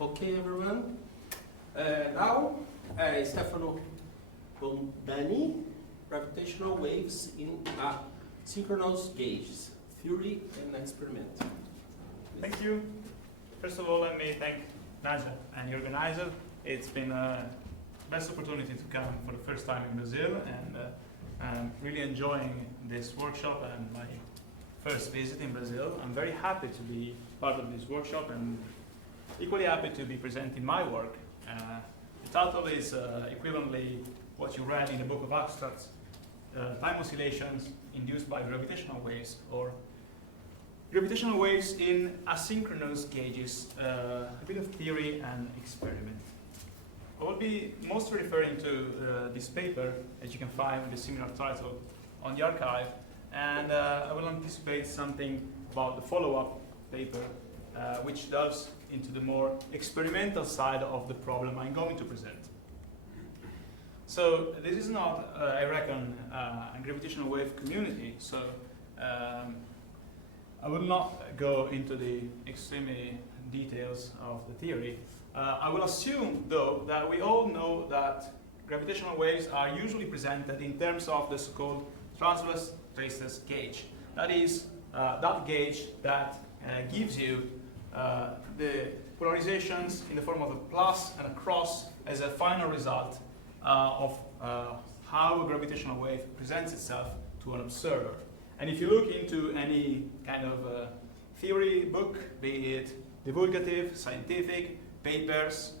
Okay, everyone. Now, Stefano Bondani, gravitational waves in synchronous gauges, theory and experiment. Thank you. First of all, let me thank Naja and the organizer. It's been a best opportunity to come for the first time in Brazil, and I'm really enjoying this workshop and my first visit in Brazil. I'm very happy to be part of this workshop and equally happy to be presenting my work. The title is equivalently what you read in the book of abstracts, time oscillations induced by gravitational waves, or gravitational waves in asynchronous gauges, a bit of theory and experiment. I will be mostly referring to this paper, as you can find with a similar title on the archive, and I will anticipate something about the follow-up paper, which delves into the more experimental side of the problem I'm going to present. So this is not, I reckon, a gravitational wave community, so I will not go into the extremely details of the theory. I will assume, though, that we all know that gravitational waves are usually presented in terms of the so-called transverse traceless gauge. That is, that gauge that gives you the polarizations in the form of a plus and a cross as a final result of how a gravitational wave presents itself to an observer. And if you look into any kind of theory book, be it divulgative, scientific, papers,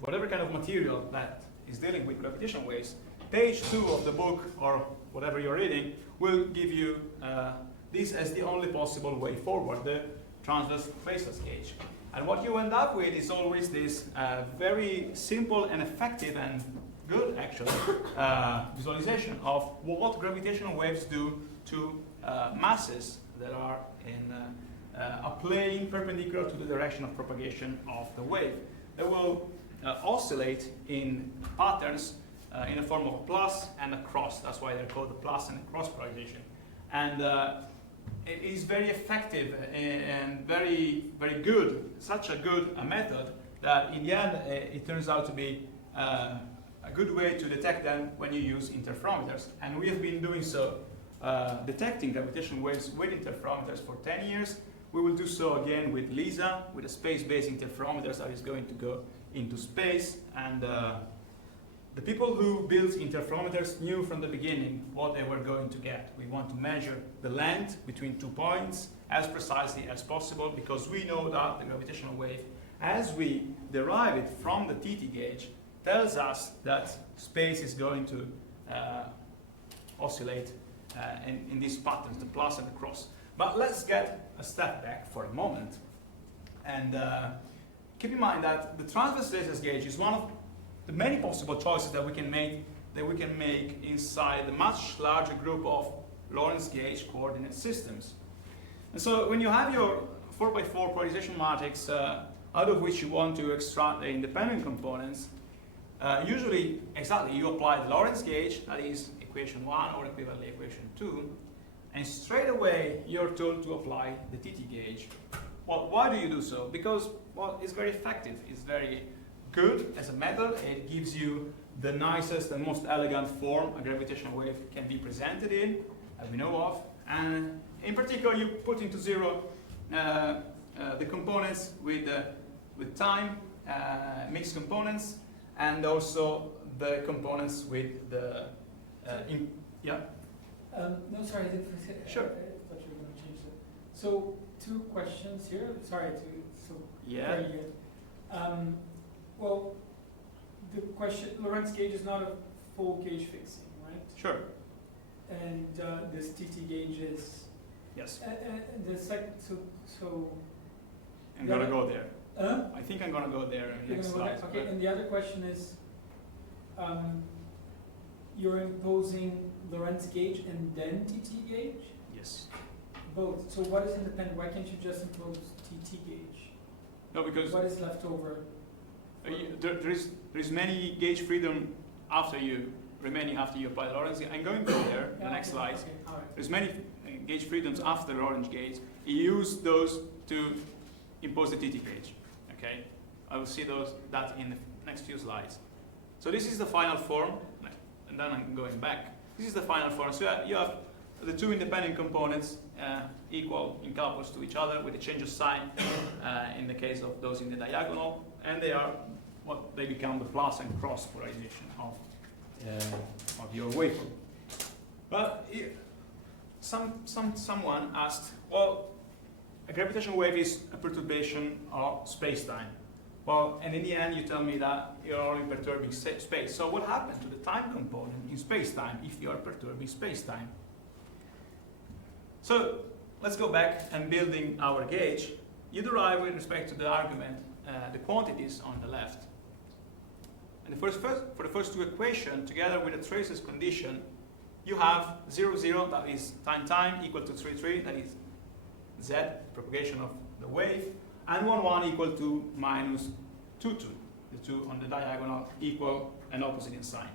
whatever kind of material that is dealing with gravitational waves, page 2 of the book, or whatever you're reading, will give you this as the only possible way forward, the transverse traceless gauge. And what you end up with is always this very simple and effective and good, actually, visualization of what gravitational waves do to masses that are in a plane perpendicular to the direction of propagation of the wave. They will oscillate in patterns in the form of a plus and a cross. That's why they're called the plus and the cross polarization. And it is very effective and very, very good, such a good method that in the end it turns out to be a good way to detect them when you use interferometers. And we have been doing so, detecting gravitational waves with interferometers for 10 years. We will do so again with LISA, with a space-based interferometer that is going to go into space. And the people who built interferometers knew from the beginning what they were going to get. We want to measure the length between 2 points as precisely as possible, because we know that the gravitational wave, as we derive it from the TT gauge, tells us that space is going to oscillate in these patterns, the plus and the cross. But let's get a step back for a moment and keep in mind that the transverse traceless gauge is one of the many possible choices that we can make inside the much larger group of Lorentz gauge coordinate systems. And so when you have your 4x4 polarization matrix out of which you want to extract the independent components, usually, exactly, you apply the Lorentz gauge, that is equation 1 or equivalently equation 2, and straight away you're told to apply the TT gauge. Well, why do you do so? Because, well, it's very effective, it's very good as a method. It gives you the nicest and most elegant form a gravitational wave can be presented in, as we know of. And in particular, you put into zero the components with time, mixed components, and also the components with the yeah. No, sorry, I didn't forget. Sure. I thought you were going to change it. So 2 questions here. Sorry to Yeah. Well, the question, Lorentz gauge is not a full gauge fixing, right? Sure. And this TT gauge is. Yes. So. I'm gonna go there. I think I'm gonna go there in the next slide. Okay, and the other question is, you're imposing Lorentz gauge and then TT gauge? Yes. Both. So what is independent? Why can't you just impose TT gauge? No, because What is left over? there is many gauge freedom remaining after you apply the Lorentz gauge. I'm going to go there in the next slide. Okay, all right. There's many gauge freedoms after the Lorentz gauge. You use those to impose the TT gauge. I will see that in the next few slides. So this is the final form, and then I'm going back. This is the final form. So you have the two independent components equal in calculus to each other with a change of sign in the case of those in the diagonal, and they become the plus and cross polarization of your waveform. But someone asked, well, a gravitational wave is a perturbation of space-time. Well, and in the end, you tell me that you're only perturbing space. So what happens to the time component in space-time if you are perturbing space-time? So let's go back and building our gauge. You derive with respect to the argument the quantities on the left. And for the first two equations, together with the traces condition, you have 0, 0, that is time, equal to 3, 3, that is z, propagation of the wave, and 1, 1 equal to minus 2, 2. The two on the diagonal equal and opposite in sign.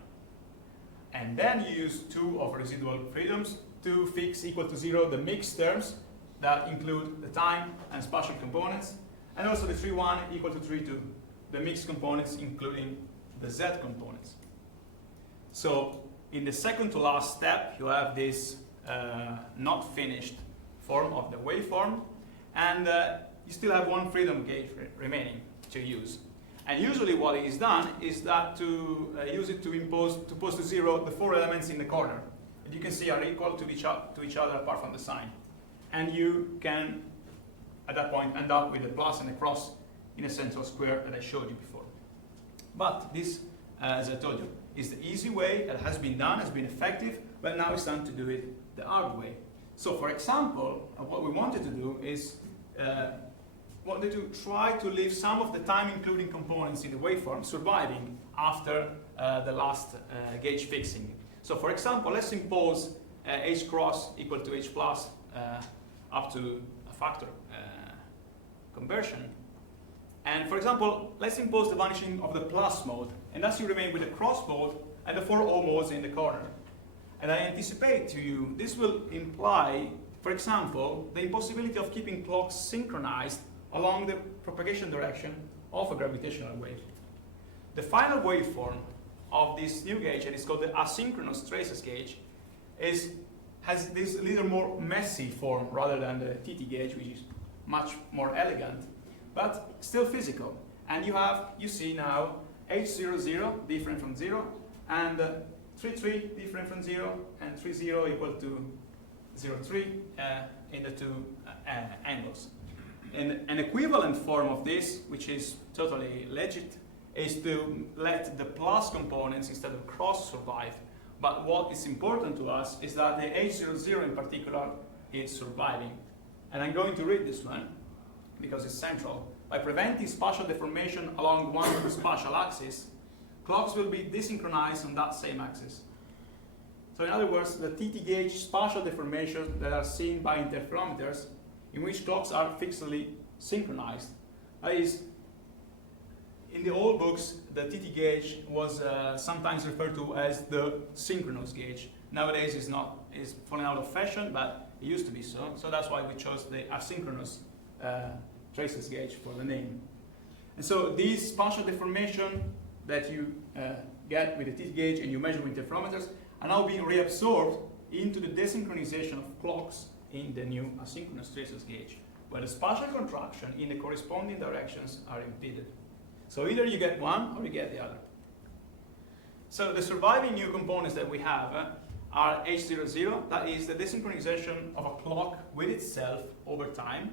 And then you use 2 of residual freedoms to fix equal to 0 the mixed terms that include the time and spatial components, and also the 3, 1 equal to 3, 2, the mixed components including the z components. So in the second to last step, you have this not finished form of the waveform, and you still have one freedom gauge remaining to use. And usually what is done is that to use it to pose to 0 the 4 elements in the corner. And you can see are equal to each other apart from the sign. And you can, at that point, end up with a plus and a cross in a central square that I showed you before. But this, as I told you, is the easy way that has been done, has been effective, but now it's time to do it the hard way. So for example, what we wanted to do is wanted to try to leave some of the time including components in the waveform surviving after the last gauge fixing. So for example, let's impose h cross equal to h plus up to a factor conversion. And for example, let's impose the vanishing of the plus mode, and thus you remain with the cross mode and the 4 O modes in the corner. And I anticipate to you, this will imply, for example, the impossibility of keeping clocks synchronized along the propagation direction of a gravitational wave. The final waveform of this new gauge, and it's called the asynchronous traces gauge, has this little more messy form rather than the TT gauge, which is much more elegant, but still physical. And you see now H00 different from 0, and 3,3 different from 0, and 3,0 equal to 0,3 in the two angles. And an equivalent form of this, which is totally legit, is to let the plus components instead of cross survive. But what is important to us is that the H00 in particular is surviving. And I'm going to read this one because it's central. By preventing spatial deformation along one spatial axis, clocks will be desynchronized on that same axis. So in other words, the TT gauge spatial deformations that are seen by interferometers in which clocks are fixedly synchronized. That is, in the old books, the TT gauge was sometimes referred to as the synchronous gauge. Nowadays it's fallen out of fashion, but it used to be so. So that's why we chose the asynchronous traces gauge for the name. And so these spatial deformation that you get with the TT gauge and you measure with interferometers are now being reabsorbed into the desynchronization of clocks in the new asynchronous traces gauge, where the spatial contraction in the corresponding directions are impeded. So either you get one or you get the other. So the surviving new components that we have are H00, that is the desynchronization of a clock with itself over time,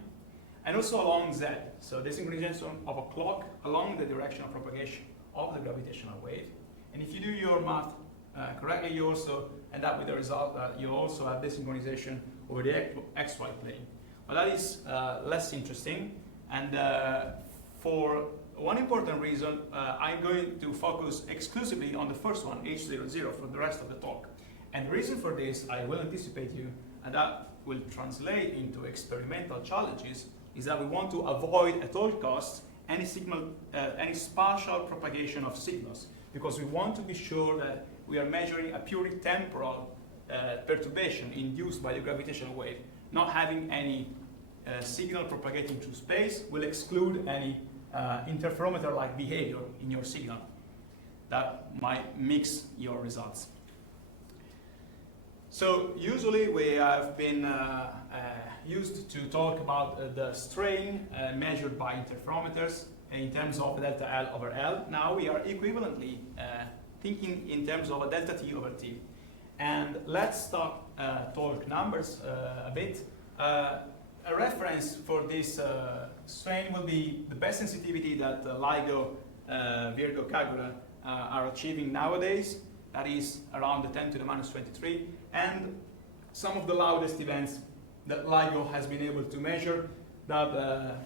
and also along Z. So desynchronization of a clock along the direction of propagation of the gravitational wave. And if you do your math correctly, you also end up with the result that you also have desynchronization over the XY plane. But that is less interesting, and for one important reason, I'm going to focus exclusively on the first one, H00, for the rest of the talk. And the reason for this, I will anticipate you, and that will translate into experimental challenges, is that we want to avoid at all costs any spatial propagation of signals, because we want to be sure that we are measuring a purely temporal perturbation induced by the gravitational wave. Not having any signal propagating through space will exclude any interferometer-like behavior in your signal that might mix your results. So usually we have been used to talk about the strain measured by interferometers in terms of delta L over L. Now we are equivalently thinking in terms of a delta T over T. And let's talk numbers a bit. A reference for this strain will be the best sensitivity that LIGO, Virgo, Kagura are achieving nowadays. That is around the 10 to the minus 23. And some of the loudest events that LIGO has been able to measure that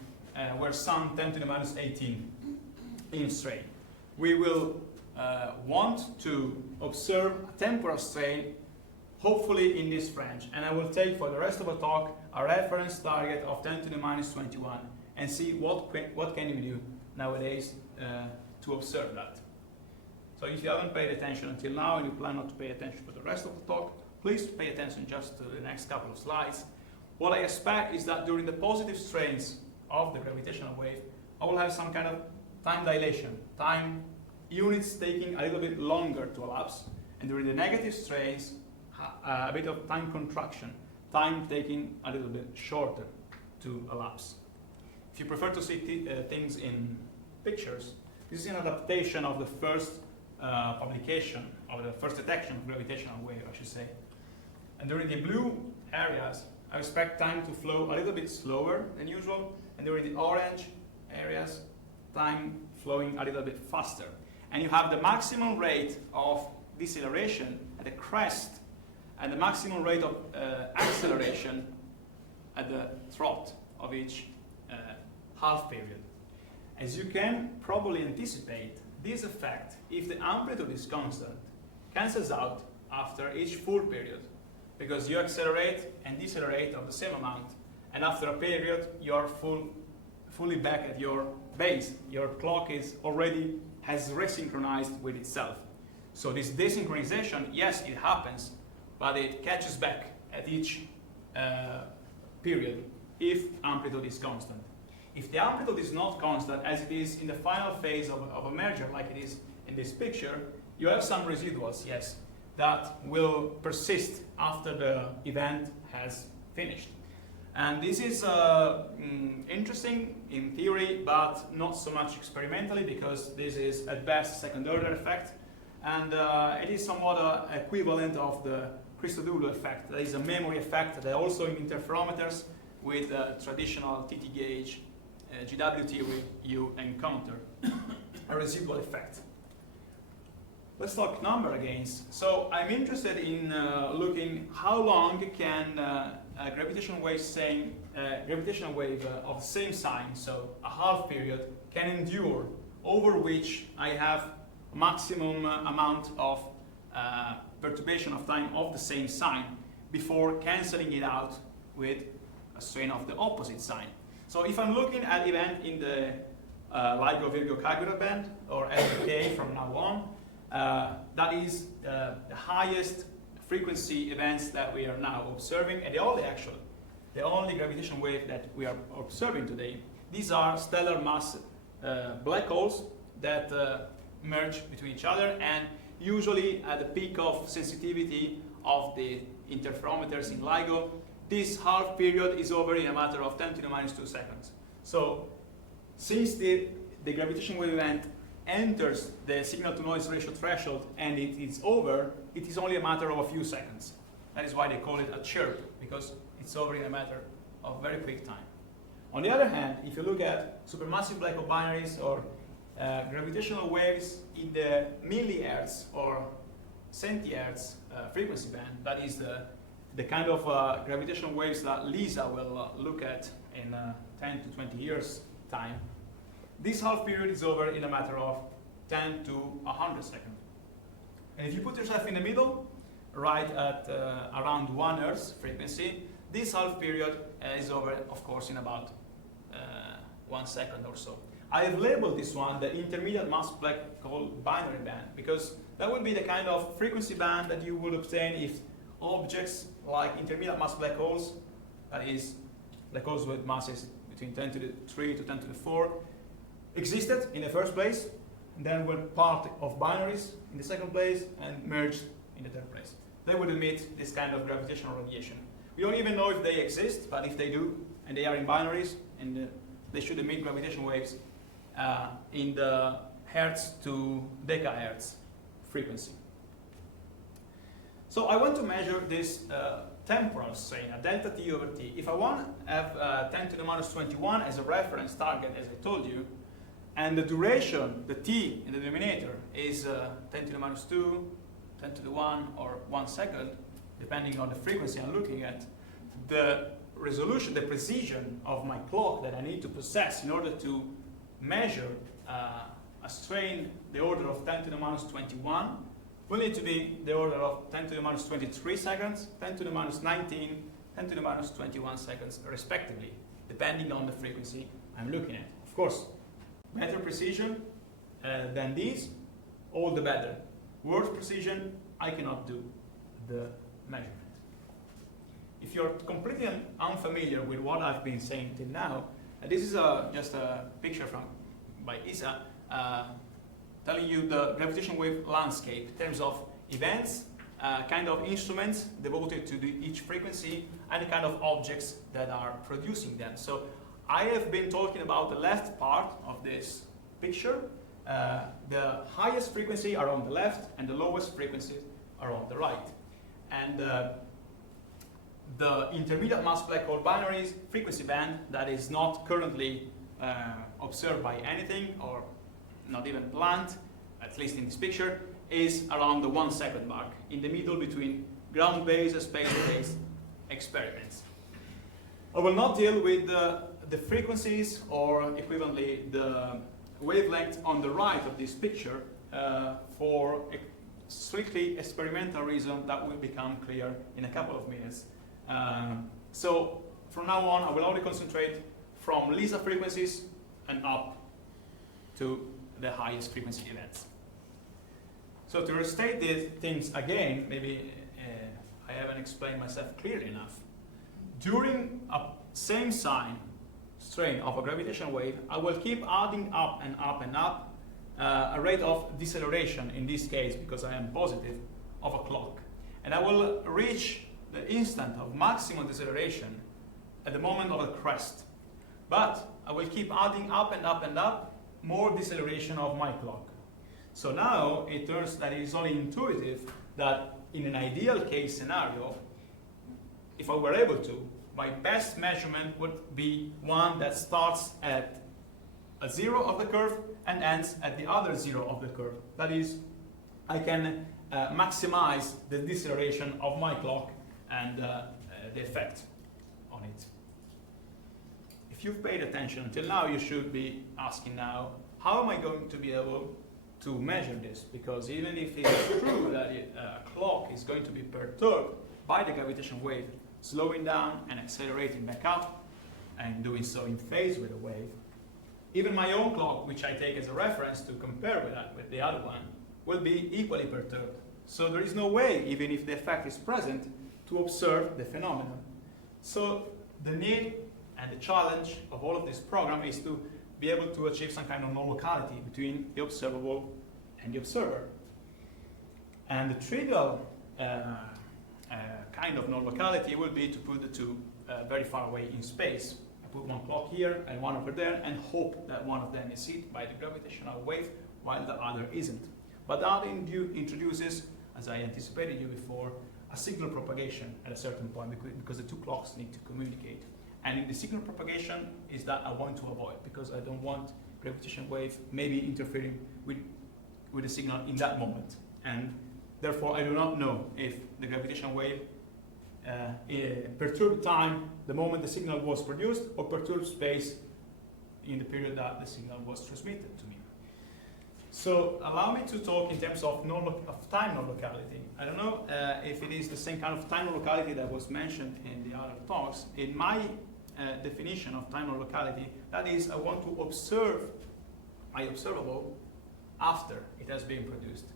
were some 10 to the minus 18 in strain. We will want to observe a temporal strain, hopefully in this range. And I will take for the rest of the talk a reference target of 10 to the minus 21 and see what can we do nowadays to observe that. So if you haven't paid attention until now and you plan not to pay attention for the rest of the talk, please pay attention just to the next couple of slides. What I expect is that during the positive strains of the gravitational wave, I will have some kind of time dilation, time units taking a little bit longer to elapse, and during the negative strains, a bit of time contraction, time taking a little bit shorter to elapse. If you prefer to see things in pictures, this is an adaptation of the first publication, or the first detection of gravitational wave, I should say. And during the blue areas, I expect time to flow a little bit slower than usual, and during the orange areas, time flowing a little bit faster. And you have the maximum rate of deceleration at the crest, and the maximum rate of acceleration at the throat of each half period. As you can probably anticipate, this effect, if the amplitude is constant, cancels out after each full period, because you accelerate and decelerate of the same amount, and after a period you are fully back at your base. Your clock has resynchronized with itself. So this desynchronization, yes, it happens, but it catches back at each period if amplitude is constant. If the amplitude is not constant, as it is in the final phase of a merger, like it is in this picture, you have some residuals, yes, that will persist after the event has finished. And this is interesting in theory, but not so much experimentally, because this is at best second-order effect, and it is somewhat equivalent of the Christodoulou effect. That is a memory effect that also in interferometers with traditional TT gauge GW theory you encounter a residual effect. Let's talk number against. So I'm interested in looking how long can a gravitational wave of the same sign, so a half period, can endure, over which I have a maximum amount of perturbation of time of the same sign before cancelling it out with a strain of the opposite sign. So if I'm looking at event in the LIGO Virgo Kagura band, or LVK from now on, that is the highest frequency events that we are now observing, and the only gravitational wave that we are observing today. These are stellar mass black holes that merge between each other, and usually at the peak of sensitivity of the interferometers in LIGO, this half period is over in a matter of 10 to the minus 2 seconds. So since the gravitational wave event enters the signal to noise ratio threshold and it is over, it is only a matter of a few seconds. That is why they call it a chirp, because it's over in a matter of very quick time. On the other hand, if you look at supermassive black hole binaries or gravitational waves in the millihertz or centihertz frequency band, that is the kind of gravitational waves that Lisa will look at in 10 to 20 years time, this half period is over in a matter of 10 to 100 seconds. And if you put yourself in the middle, right at around 1 Hz frequency, this half period is over, of course, in about 1 second or so. I have labeled this one the intermediate mass black hole binary band, because that would be the kind of frequency band that you would obtain if objects like intermediate mass black holes, that is black holes with masses between 10 to the 3 to 10 to the 4, existed in the first place, and then were part of binaries in the second place, and merged in the third place. They would emit this kind of gravitational radiation. We don't even know if they exist, but if they do, and they are in binaries, and they should emit gravitational waves in the hertz to decahertz frequency. So I want to measure this temporal strain, a delta t over t. If I want to have 10 to the minus 21 as a reference target, as I told you, and the duration, the t in the denominator, is 10 to the minus 2, 10 to the 1, or 1 second, depending on the frequency I'm looking at, the resolution, the precision of my clock that I need to possess in order to measure a strain the order of 10 to the minus 21 will need to be the order of 10 to the minus 23 seconds, 10 to the minus 19, 10 to the minus 21 seconds, respectively, depending on the frequency I'm looking at. Of course, better precision than these, all the better. Worse precision, I cannot do the measurement. If you're completely unfamiliar with what I've been saying till now, this is just a picture by Isa telling you the gravitational wave landscape in terms of events, kind of instruments devoted to each frequency, and the kind of objects that are producing them. So I have been talking about the left part of this picture. The highest frequency are on the left, and the lowest frequencies are on the right. And the intermediate mass black hole binaries frequency band that is not currently observed by anything or not even planned, at least in this picture, is around the 1 second mark, in the middle between ground-based and space-based experiments. I will not deal with the frequencies or equivalently the wavelength on the right of this picture for a strictly experimental reason that will become clear in a couple of minutes. So from now on, I will only concentrate from LISA frequencies and up to the highest frequency events. So to restate these things again, maybe I haven't explained myself clearly enough. During a same sign strain of a gravitational wave, I will keep adding up and up and up a rate of deceleration, in this case, because I am positive, of a clock. And I will reach the instant of maximum deceleration at the moment of the crest. But I will keep adding up and up and up more deceleration of my clock. So now it turns that it is only intuitive that in an ideal case scenario, if I were able to, my best measurement would be one that starts at a zero of the curve and ends at the other zero of the curve. That is, I can maximize the deceleration of my clock and the effect on it. If you've paid attention until now, you should be asking now, how am I going to be able to measure this? Because even if it's true that a clock is going to be perturbed by the gravitational wave, slowing down and accelerating back up, and doing so in phase with the wave, even my own clock, which I take as a reference to compare with the other one, will be equally perturbed. So there is no way, even if the effect is present, to observe the phenomenon. So the need and the challenge of all of this program is to be able to achieve some kind of non-locality between the observable and the observer. And the trivial kind of non-locality will be to put the two very far away in space. I put one clock here and one over there and hope that one of them is hit by the gravitational wave while the other isn't. But that introduces, as I anticipated you before, a signal propagation at a certain point because the two clocks need to communicate. And in the signal propagation is that I want to avoid, because I don't want gravitational wave maybe interfering with the signal in that moment. And therefore I do not know if the gravitational wave perturbed time the moment the signal was produced, or perturbed space in the period that the signal was transmitted to me. So allow me to talk in terms of time non-locality. I don't know if it is the same kind of time non-locality that was mentioned in the other talks. In my definition of time non-locality, that is, I want to observe my observable after it has been produced.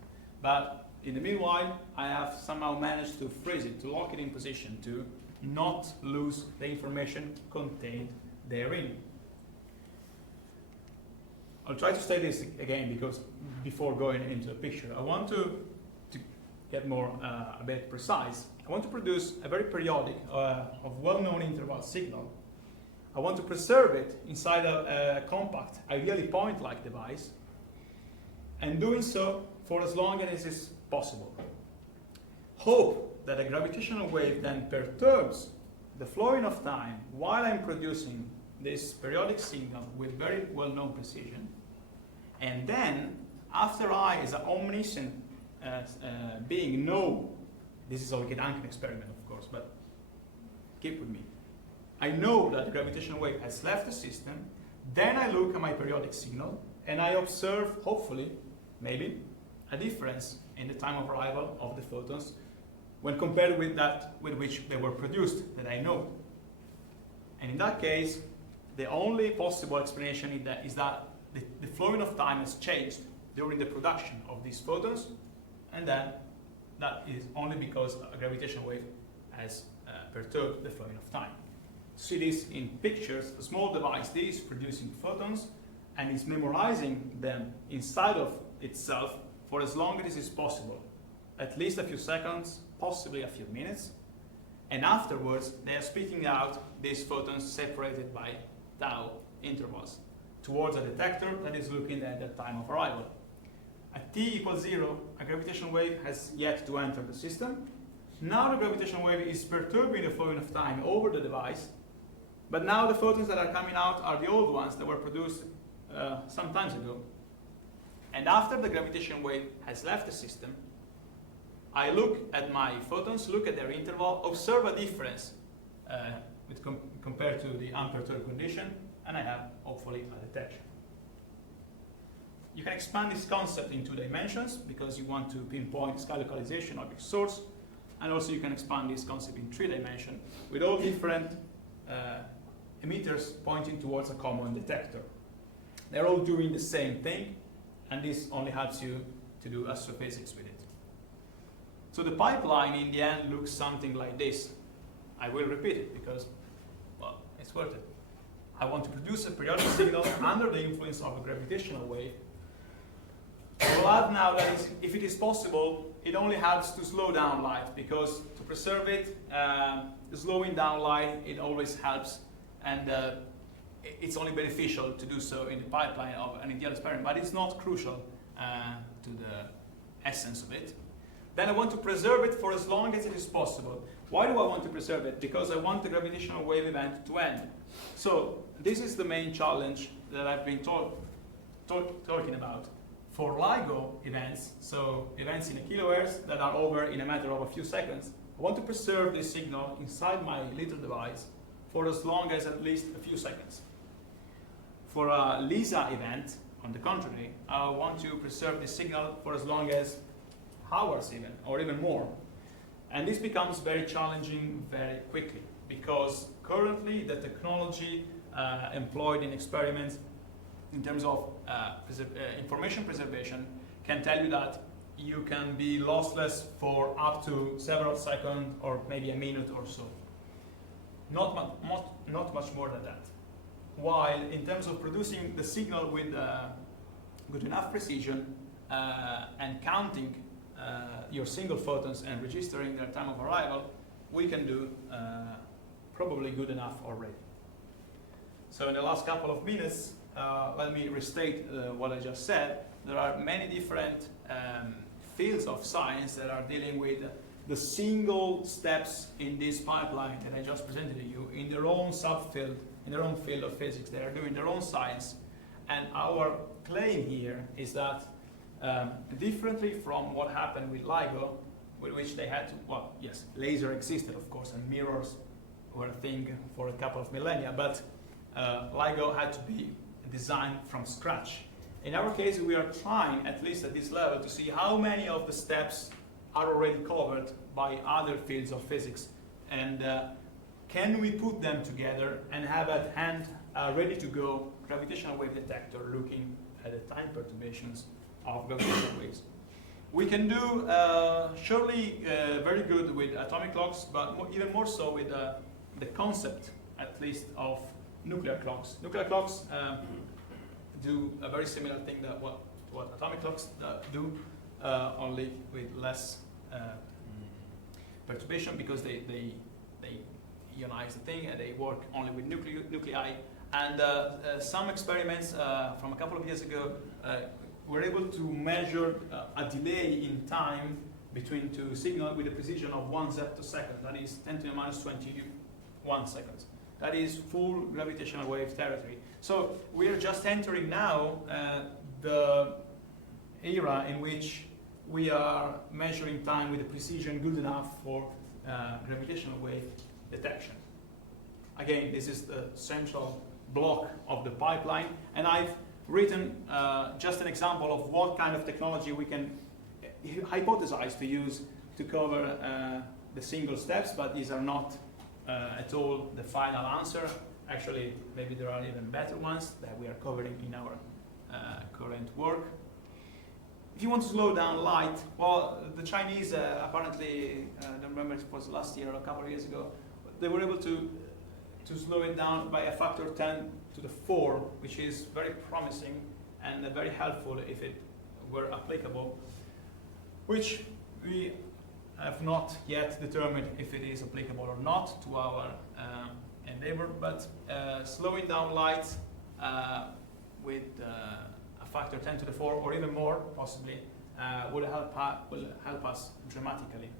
But in the meanwhile, I have somehow managed to freeze it, to lock it in position, to not lose the information contained therein. I'll try to state this again because before going into the picture, I want to get more a bit precise. I want to produce a very periodic of well-known interval signal. I want to preserve it inside a compact, ideally point-like device, and doing so for as long as is possible. Hope that a gravitational wave then perturbs the flowing of time while I'm producing this periodic signal with very well-known precision. And then, after I, as an omniscient being, know, this is a Gedanken experiment, of course, but keep with me. I know that the gravitational wave has left the system, then I look at my periodic signal, and I observe, hopefully, maybe, a difference in the time of arrival of the photons when compared with that with which they were produced, that I know. And in that case, the only possible explanation is that the flowing of time has changed during the production of these photons, and then that is only because a gravitational wave has perturbed the flowing of time. See this in pictures, a small device, this producing photons, and is memorizing them inside of itself for as long as is possible, at least a few seconds, possibly a few minutes, and afterwards they are spitting out these photons separated by tau intervals towards a detector that is looking at the time of arrival. At t equals 0, a gravitational wave has yet to enter the system. Now the gravitational wave is perturbing the flowing of time over the device, but now the photons that are coming out are the old ones that were produced some times ago. And after the gravitational wave has left the system, I look at my photons, look at their interval, observe a difference compared to the unperturbed condition, and I have, hopefully, a detection. You can expand this concept in 2 dimensions because you want to pinpoint sky localization of your source, and also you can expand this concept in 3 dimensions with all different emitters pointing towards a common detector. They're all doing the same thing, and this only helps you to do astrophysics with it. So the pipeline in the end looks something like this. I will repeat it because, well, it's worth it. I want to produce a periodic signal under the influence of a gravitational wave. We'll add now that if it is possible, it only helps to slow down light, because to preserve it, slowing down light, it always helps, and it's only beneficial to do so in the pipeline of an ideal experiment, but it's not crucial to the essence of it. Then I want to preserve it for as long as it is possible. Why do I want to preserve it? Because I want the gravitational wave event to end. So this is the main challenge that I've been talking about. For LIGO events, so events in a kilohertz that are over in a matter of a few seconds, I want to preserve this signal inside my little device for as long as at least a few seconds. For a LISA event, on the contrary, I want to preserve this signal for as long as hours even, or even more. And this becomes very challenging very quickly, because currently the technology employed in experiments in terms of information preservation can tell you that you can be lossless for up to several seconds or maybe a minute or so. Not much more than that. While in terms of producing the signal with good enough precision and counting your single photons and registering their time of arrival, we can do probably good enough already. So in the last couple of minutes, let me restate what I just said. There are many different fields of science that are dealing with the single steps in this pipeline that I just presented to you in their own subfield, in their own field of physics. They are doing their own science. And our claim here is that differently from what happened with LIGO, with which they had to, well, yes, laser existed, of course, and mirrors were a thing for a couple of millennia, but LIGO had to be designed from scratch. In our case, we are trying, at least at this level, to see how many of the steps are already covered by other fields of physics, and can we put them together and have at hand a ready-to-go gravitational wave detector looking at the time perturbations of gravitational waves. We can do surely very good with atomic clocks, but even more so with the concept, at least, of nuclear clocks. Nuclear clocks, do a very similar thing that what atomic clocks do, only with less perturbation, because they ionize the thing and they work only with nuclei. And some experiments from a couple of years ago were able to measure a delay in time between two signals with a precision of 1 zeptosecond, that is 10 to the minus 21 seconds. That is full gravitational wave territory. So we are just entering now the era in which we are measuring time with a precision good enough for gravitational wave detection. Again, this is the central block of the pipeline, and I've written just an example of what kind of technology we can hypothesize to use to cover the single steps, but these are not at all the final answer. Actually, maybe there are even better ones that we are covering in our current work. If you want to slow down light, well, the Chinese apparently, I don't remember if it was last year or a couple of years ago, they were able to slow it down by a factor 10 to the 4, which is very promising and very helpful if it were applicable, which we have not yet determined if it is applicable or not to our endeavor, but slowing down light with a factor 10 to the 4 or even more possibly will help us dramatically.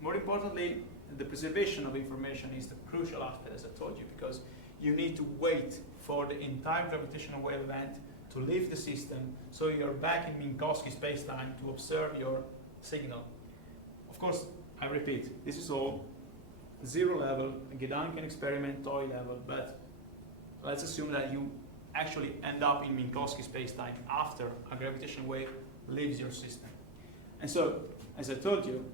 More importantly, the preservation of information is the crucial aspect, as I told you, because you need to wait for the entire gravitational wave event to leave the system, so you're back in Minkowski space-time to observe your signal. Of course, I repeat, this is all zero level, Gedanken experiment, toy level, but let's assume that you actually end up in Minkowski space-time after a gravitational wave leaves your system. And so, as I told you,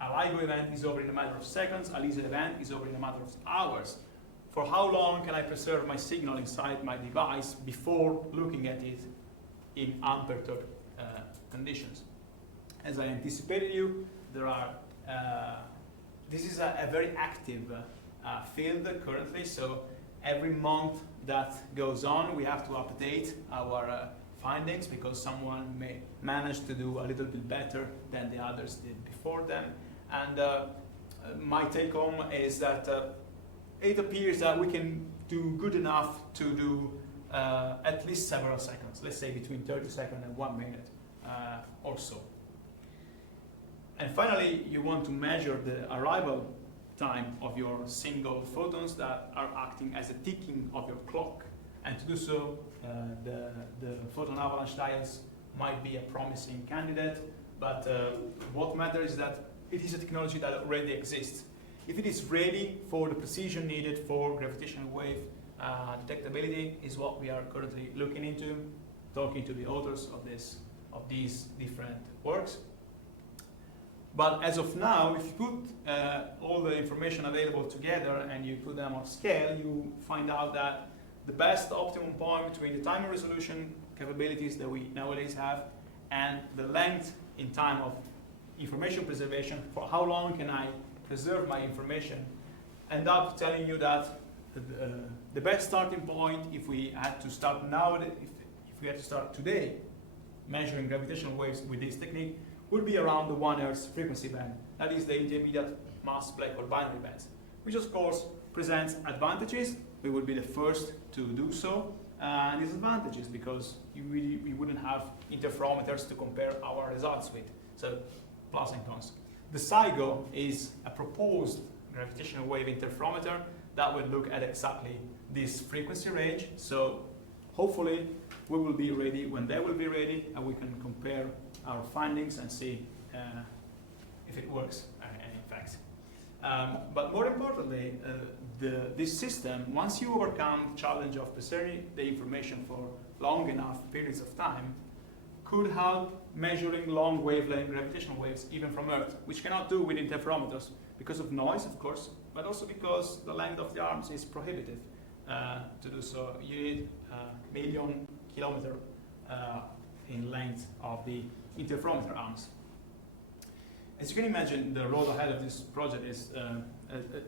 a LIGO event is over in a matter of seconds, a LISA event is over in a matter of hours. For how long can I preserve my signal inside my device before looking at it in unperturbed conditions? As I anticipated you, there are, this is a very active field currently, so every month that goes on, we have to update our findings because someone may manage to do a little bit better than the others did before them. And my take home is that it appears that we can do good enough to do at least several seconds, let's say between 30 seconds and 1 minute or so. And finally, you want to measure the arrival time of your single photons that are acting as a ticking of your clock. And to do so, the photon avalanche diodes might be a promising candidate, but what matters is that it is a technology that already exists. If it is ready for the precision needed for gravitational wave detectability, is what we are currently looking into, talking to the authors of these different works. But as of now, if you put all the information available together and you put them on scale, you find out that the best optimum point between the time and resolution capabilities that we nowadays have and the length in time of information preservation, for how long can I preserve my information, end up telling you that the best starting point, if we had to start now, if we had to start today measuring gravitational waves with this technique, would be around the 1 Hz frequency band. That is the intermediate mass black hole binary bands, which of course presents advantages. We would be the first to do so, and disadvantages because we wouldn't have interferometers to compare our results with. So plus and cons. The SIGO is a proposed gravitational wave interferometer that will look at exactly this frequency range. So hopefully we will be ready when they will be ready, and we can compare our findings and see if it works in fact. But more importantly, this system, once you overcome the challenge of preserving the information for long enough periods of time, could help measuring long wavelength gravitational waves even from Earth, which cannot do with interferometers because of noise, of course, but also because the length of the arms is prohibitive to do so. You need 1 million kilometers in length of the interferometer arms. As you can imagine, the road ahead of this project is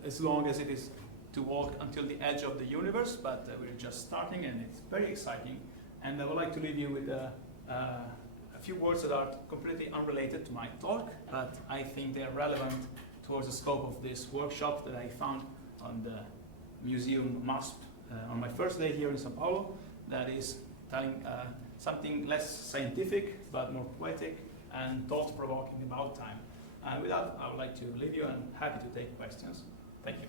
as long as it is to walk until the edge of the universe, but we're just starting and it's very exciting. and I would like to leave you with a few words that are completely unrelated to my talk, but I think they are relevant towards the scope of this workshop that I found on the Museum MASP on my first day here in Sao Paulo, that is telling something less scientific but more poetic and thought-provoking about time. And with that, I would like to leave you and happy to take questions. Thank you.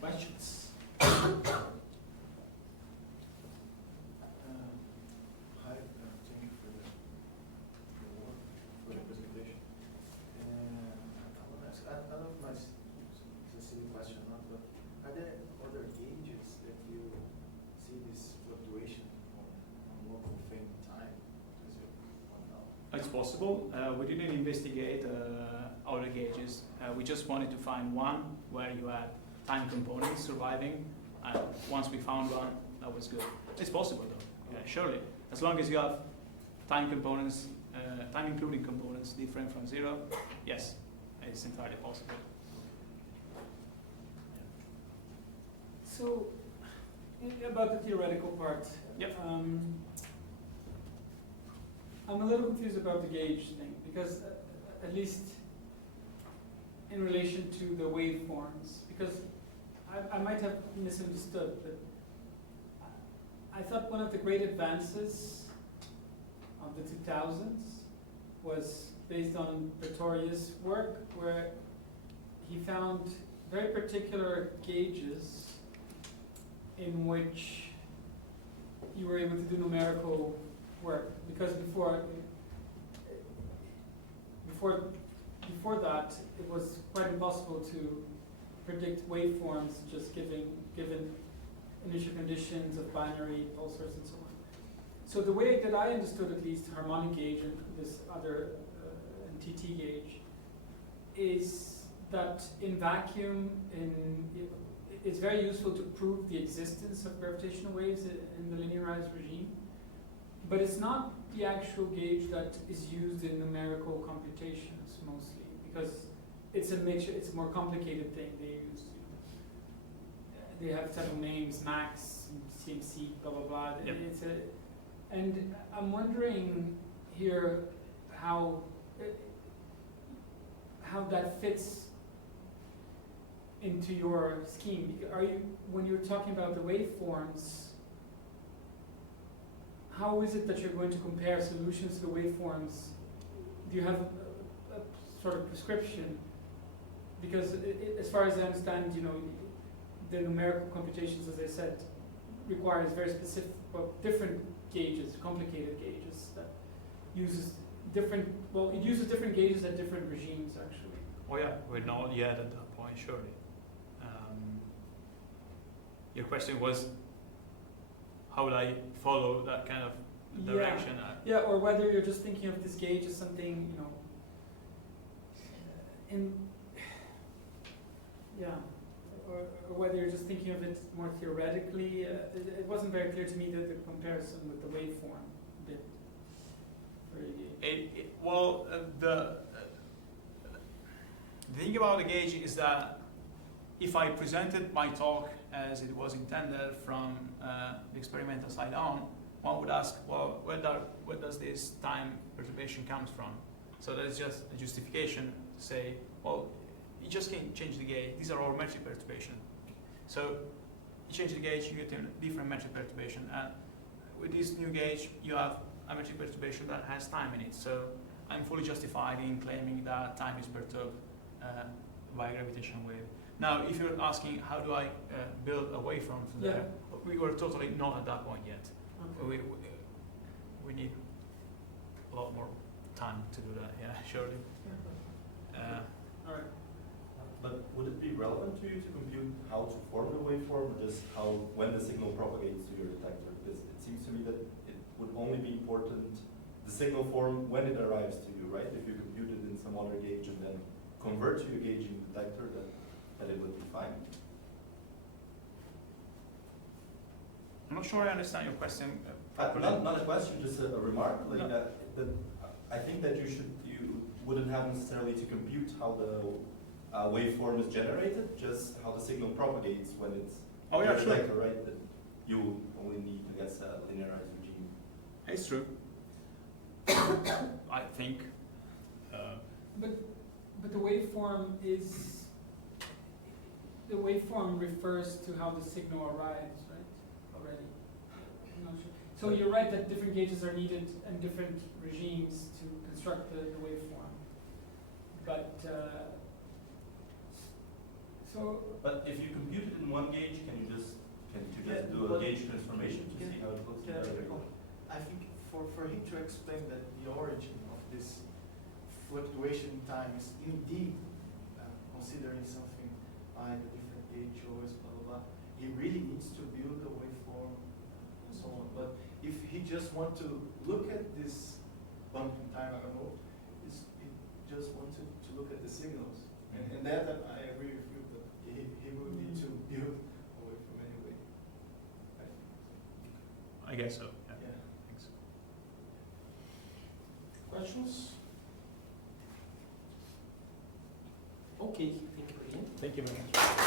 Questions? Hi, thank you for the presentation. I want to ask, I don't know if it's a silly question or not, but are there other gauges that you see this fluctuation on local fame time? Is it one now? It's possible. We didn't investigate other gauges. We just wanted to find one where you had time components surviving. Once we found one, that was good. It's possible though, yeah, surely. As long as you have time components, time including components different from zero, yes, it's entirely possible. So, about the theoretical part, Yep. I'm a little confused about the gauge thing, because at least in relation to the waveforms, because I might have misunderstood, but I thought one of the great advances of the 2000s was based on Pretorius' work, where he found very particular gauges in which you were able to do numerical work, because before that it was quite impossible to predict waveforms just given initial conditions of binary pulsars and so on. So the way that I understood at least harmonic gauge and this other TT gauge is that in vacuum, it's very useful to prove the existence of gravitational waves in the linearized regime, but it's not the actual gauge that is used in numerical computations mostly, because it's a mixture, it's a more complicated thing. They have several names, Max, CMC, blah blah blah. Yep. And I'm wondering here how that fits into your scheme. Are you, when you're talking about the waveforms, how is it that you're going to compare solutions to the waveforms? Do you have a sort of prescription? Because as far as I understand, the numerical computations, as I said, requires very specific, different gauges, complicated gauges that uses different, it uses different gauges at different regimes actually. Oh yeah, we're not yet at that point, surely. Your question was, how would I follow that kind of direction? Yeah, or whether you're just thinking of this gauge as something, or whether you're just thinking of it more theoretically. It wasn't very clear to me that the comparison with the waveform bit. The thing about the gauge is that if I presented my talk as it was intended from the experimental side on, one would ask, well, where does this time perturbation comes from? So that's just a justification to say, well, you just can't change the gauge. These are all metric perturbation. So you change the gauge, you get a different metric perturbation. And with this new gauge, you have a metric perturbation that has time in it. So I'm fully justified in claiming that time is perturbed by a gravitational wave. Now, if you're asking how do I build a waveform from there, we were totally not at that point yet. Okay. We need a lot more time to do that, yeah, surely. All right. But would it be relevant to you to compute how to form the waveform, or just when the signal propagates to your detector? Because it seems to me that it would only be important, the signal form, when it arrives to you, right? If you compute it in some other gauge and then convert to your gauging detector, that it would be fine. I'm not sure I understand your question. Not a question, just a remark. Like that I think that you wouldn't have necessarily to compute how a waveform is generated, just how the signal propagates when it's Oh yeah, your sure. detector, right? That you only need to guess a linearized regime. It's true. I think. But the waveform refers to how the signal arrives, right? Already. I'm not sure. So you're right that different gauges are needed and different regimes to construct the waveform. But But if you compute it in one gauge, can you just Yeah, do a but gauge transformation to see how it looks? Can I in the recall? I think for him to explain that the origin of this fluctuation in time is indeed considering something like a different gauge choice, blah blah blah, he really needs to build a waveform and so on. But if he just want to look at this bump in time, I don't know, he just wanted to look at the signals. And that I agree with you, but he will need to build a waveform anyway. I guess so. Yeah. Yeah. Thanks. Questions? Okay, thank you again. Thank you very much.